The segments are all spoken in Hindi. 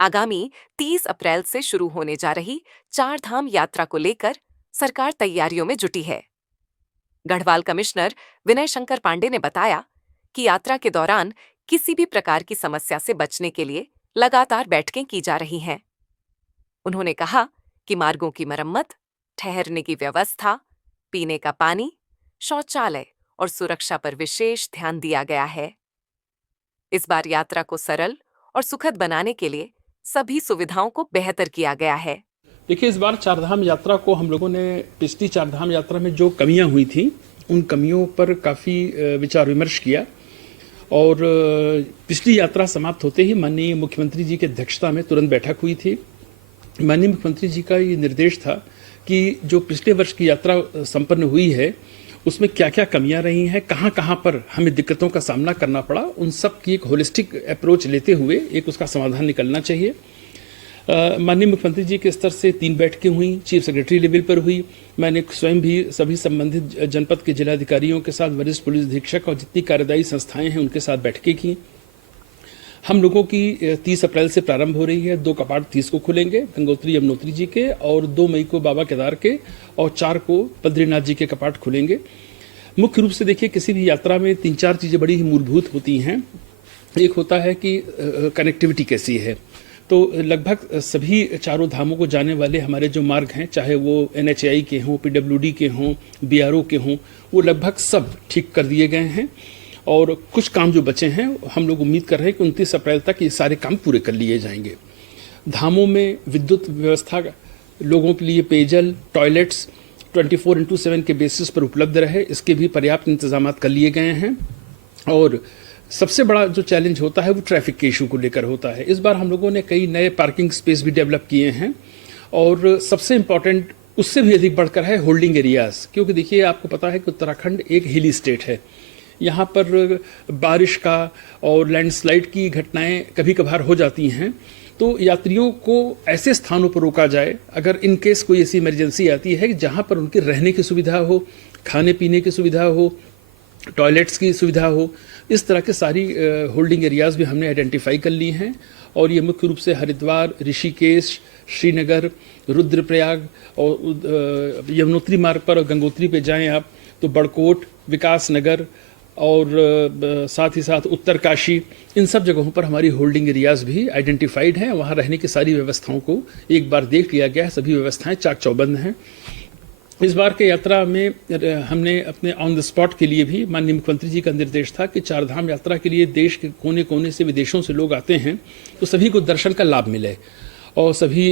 आगामी 30 अप्रैल से शुरू होने जा रही चार धाम यात्रा को लेकर सरकार तैयारियों में जुटी है। गढ़वाल कमिश्नर विनय शंकर पांडे ने बताया कि यात्रा के दौरान किसी भी प्रकार की समस्या से बचने के लिए लगातार बैठकें की जा रही हैं। उन्होंने कहा कि मार्गों की मरम्मत, ठहरने की व्यवस्था, पीने का पानी, शौचालय और सुरक्षा पर विशेष ध्यान दिया गया है। इस बार यात्रा को सरल और सुखद बनाने के लिए सभी सुविधाओं को बेहतर किया गया है। देखिए, इस बार चारधाम यात्रा को हम लोगों ने पिछली चारधाम यात्रा में जो कमियां हुई थी उन कमियों पर काफ़ी विचार विमर्श किया और पिछली यात्रा समाप्त होते ही माननीय मुख्यमंत्री जी की अध्यक्षता में तुरंत बैठक हुई थी। माननीय मुख्यमंत्री जी का ये निर्देश था कि जो पिछले वर्ष की यात्रा संपन्न हुई है उसमें क्या क्या कमियां रही हैं, कहाँ कहाँ पर हमें दिक्कतों का सामना करना पड़ा, उन सब की एक होलिस्टिक अप्रोच लेते हुए एक उसका समाधान निकलना चाहिए। माननीय मुख्यमंत्री जी के स्तर से 3 बैठकें हुई, चीफ सेक्रेटरी लेवल पर हुई। मैंने स्वयं भी सभी संबंधित जनपद के जिलाधिकारियों के साथ, वरिष्ठ पुलिस अधीक्षक और जितनी कार्यदायी संस्थाएं हैं उनके साथ बैठकें की। हम लोगों की 30 अप्रैल से प्रारंभ हो रही है। 2 कपाट 30 को खुलेंगे गंगोत्री यमुनोत्री जी के, और 2 मई को बाबा केदार के, और 4 को बद्रीनाथ जी के कपाट खुलेंगे। मुख्य रूप से देखिए, किसी भी यात्रा में 3-4 चीज़ें बड़ी ही मूलभूत होती हैं। एक होता है कि कनेक्टिविटी कैसी है। तो लगभग सभी चारों धामों को जाने वाले हमारे जो मार्ग हैं, चाहे वो NHAI के हों, PWD के हों, BRO के हों, वो लगभग सब ठीक कर दिए गए हैं। और कुछ काम जो बचे हैं हम लोग उम्मीद कर रहे हैं कि 29 अप्रैल तक ये सारे काम पूरे कर लिए जाएंगे। धामों में विद्युत व्यवस्था, लोगों के लिए पेयजल, टॉयलेट्स 24/7 के बेसिस पर उपलब्ध रहे, इसके भी पर्याप्त इंतजाम कर लिए गए हैं। और सबसे बड़ा जो चैलेंज होता है वो ट्रैफिक के इशू को लेकर होता है। इस बार हम लोगों ने कई नए पार्किंग स्पेस भी डेवलप किए हैं, और सबसे इम्पॉर्टेंट उससे भी अधिक बढ़कर है होल्डिंग एरियाज। क्योंकि देखिए, आपको पता है कि उत्तराखंड एक हिली स्टेट है। यहाँ पर बारिश का और लैंडस्लाइड की घटनाएं कभी कभार हो जाती हैं, तो यात्रियों को ऐसे स्थानों पर रोका जाए अगर इन केस कोई ऐसी इमरजेंसी आती है जहाँ पर उनके रहने की सुविधा हो, खाने पीने की सुविधा हो, टॉयलेट्स की सुविधा हो। इस तरह के सारी होल्डिंग एरियाज भी हमने आइडेंटिफाई कर ली हैं, और ये मुख्य रूप से हरिद्वार, ऋषिकेश, श्रीनगर, रुद्रप्रयाग और यमुनोत्री मार्ग पर और गंगोत्री पे जाएं आप तो बड़कोट, विकास नगर और साथ ही साथ उत्तरकाशी, इन सब जगहों पर हमारी होल्डिंग एरियाज भी आइडेंटिफाइड हैं। वहाँ रहने की सारी व्यवस्थाओं को एक बार देख लिया गया है, सभी व्यवस्थाएं चाक चौबंद हैं। इस बार के यात्रा में हमने अपने ऑन द स्पॉट के लिए भी माननीय मुख्यमंत्री जी का निर्देश था कि चारधाम यात्रा के लिए देश के कोने कोने से, विदेशों से लोग आते हैं, तो सभी को दर्शन का लाभ मिले और सभी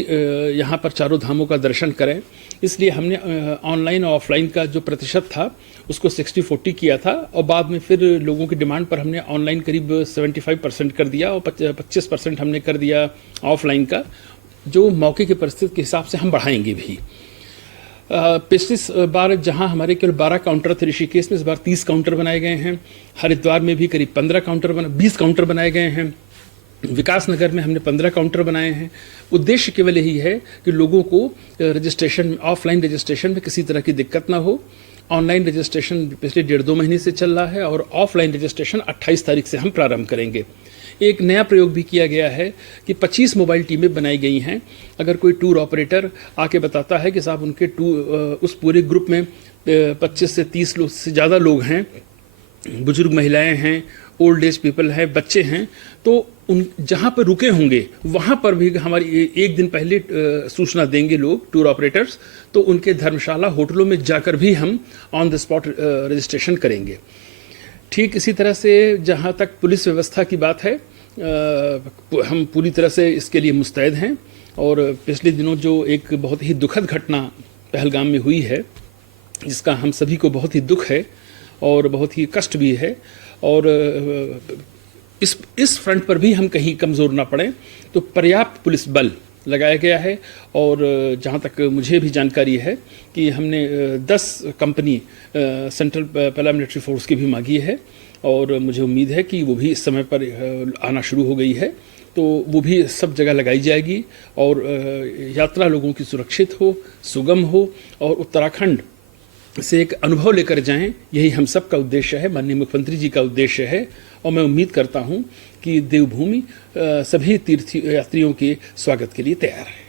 यहाँ पर चारों धामों का दर्शन करें। इसलिए हमने ऑनलाइन और ऑफलाइन का जो प्रतिशत था उसको 60-40 किया था, और बाद में फिर लोगों की डिमांड पर हमने ऑनलाइन करीब 75% कर दिया और 25% हमने कर दिया ऑफलाइन का, जो मौके की परिस्थिति के हिसाब से हम बढ़ाएंगे भी। पिछली बार जहां हमारे केवल 12 काउंटर थे ऋषिकेश में, इस बार 30 काउंटर बनाए गए हैं। हरिद्वार में भी करीब 20 काउंटर बनाए गए हैं। विकास नगर में हमने 15 काउंटर बनाए हैं। उद्देश्य केवल यही है कि लोगों को रजिस्ट्रेशन, ऑफलाइन रजिस्ट्रेशन में किसी तरह की दिक्कत ना हो। ऑनलाइन रजिस्ट्रेशन पिछले 1.5-2 महीने से चल रहा है, और ऑफलाइन रजिस्ट्रेशन 28 तारीख से हम प्रारंभ करेंगे। एक नया प्रयोग भी किया गया है कि 25 मोबाइल टीमें बनाई गई हैं। अगर कोई टूर ऑपरेटर आके बताता है कि साहब उनके उस पूरे ग्रुप में 25 से 30 लोग से ज़्यादा लोग हैं, बुजुर्ग महिलाएं हैं, ओल्ड एज पीपल हैं, बच्चे हैं, तो उन जहाँ पर रुके होंगे वहाँ पर भी हमारी एक दिन पहले सूचना देंगे लोग, टूर ऑपरेटर्स, तो उनके धर्मशाला, होटलों में जाकर भी हम ऑन द स्पॉट रजिस्ट्रेशन करेंगे। ठीक इसी तरह से जहाँ तक पुलिस व्यवस्था की बात है, हम पूरी तरह से इसके लिए मुस्तैद हैं। और पिछले दिनों जो एक बहुत ही दुखद घटना पहलगाम में हुई है, जिसका हम सभी को बहुत ही दुख है और बहुत ही कष्ट भी है, और इस फ्रंट पर भी हम कहीं कमज़ोर ना पड़ें, तो पर्याप्त पुलिस बल लगाया गया है। और जहाँ तक मुझे भी जानकारी है कि हमने 10 कंपनी सेंट्रल पैरामिलिट्री फोर्स की भी मांगी है, और मुझे उम्मीद है कि वो भी इस समय पर आना शुरू हो गई है, तो वो भी सब जगह लगाई जाएगी, और यात्रा लोगों की सुरक्षित हो, सुगम हो, और उत्तराखंड से एक अनुभव लेकर जाएं, यही हम सब का उद्देश्य है, माननीय मुख्यमंत्री जी का उद्देश्य है। और मैं उम्मीद करता हूं कि देवभूमि सभी तीर्थ यात्रियों के स्वागत के लिए तैयार है।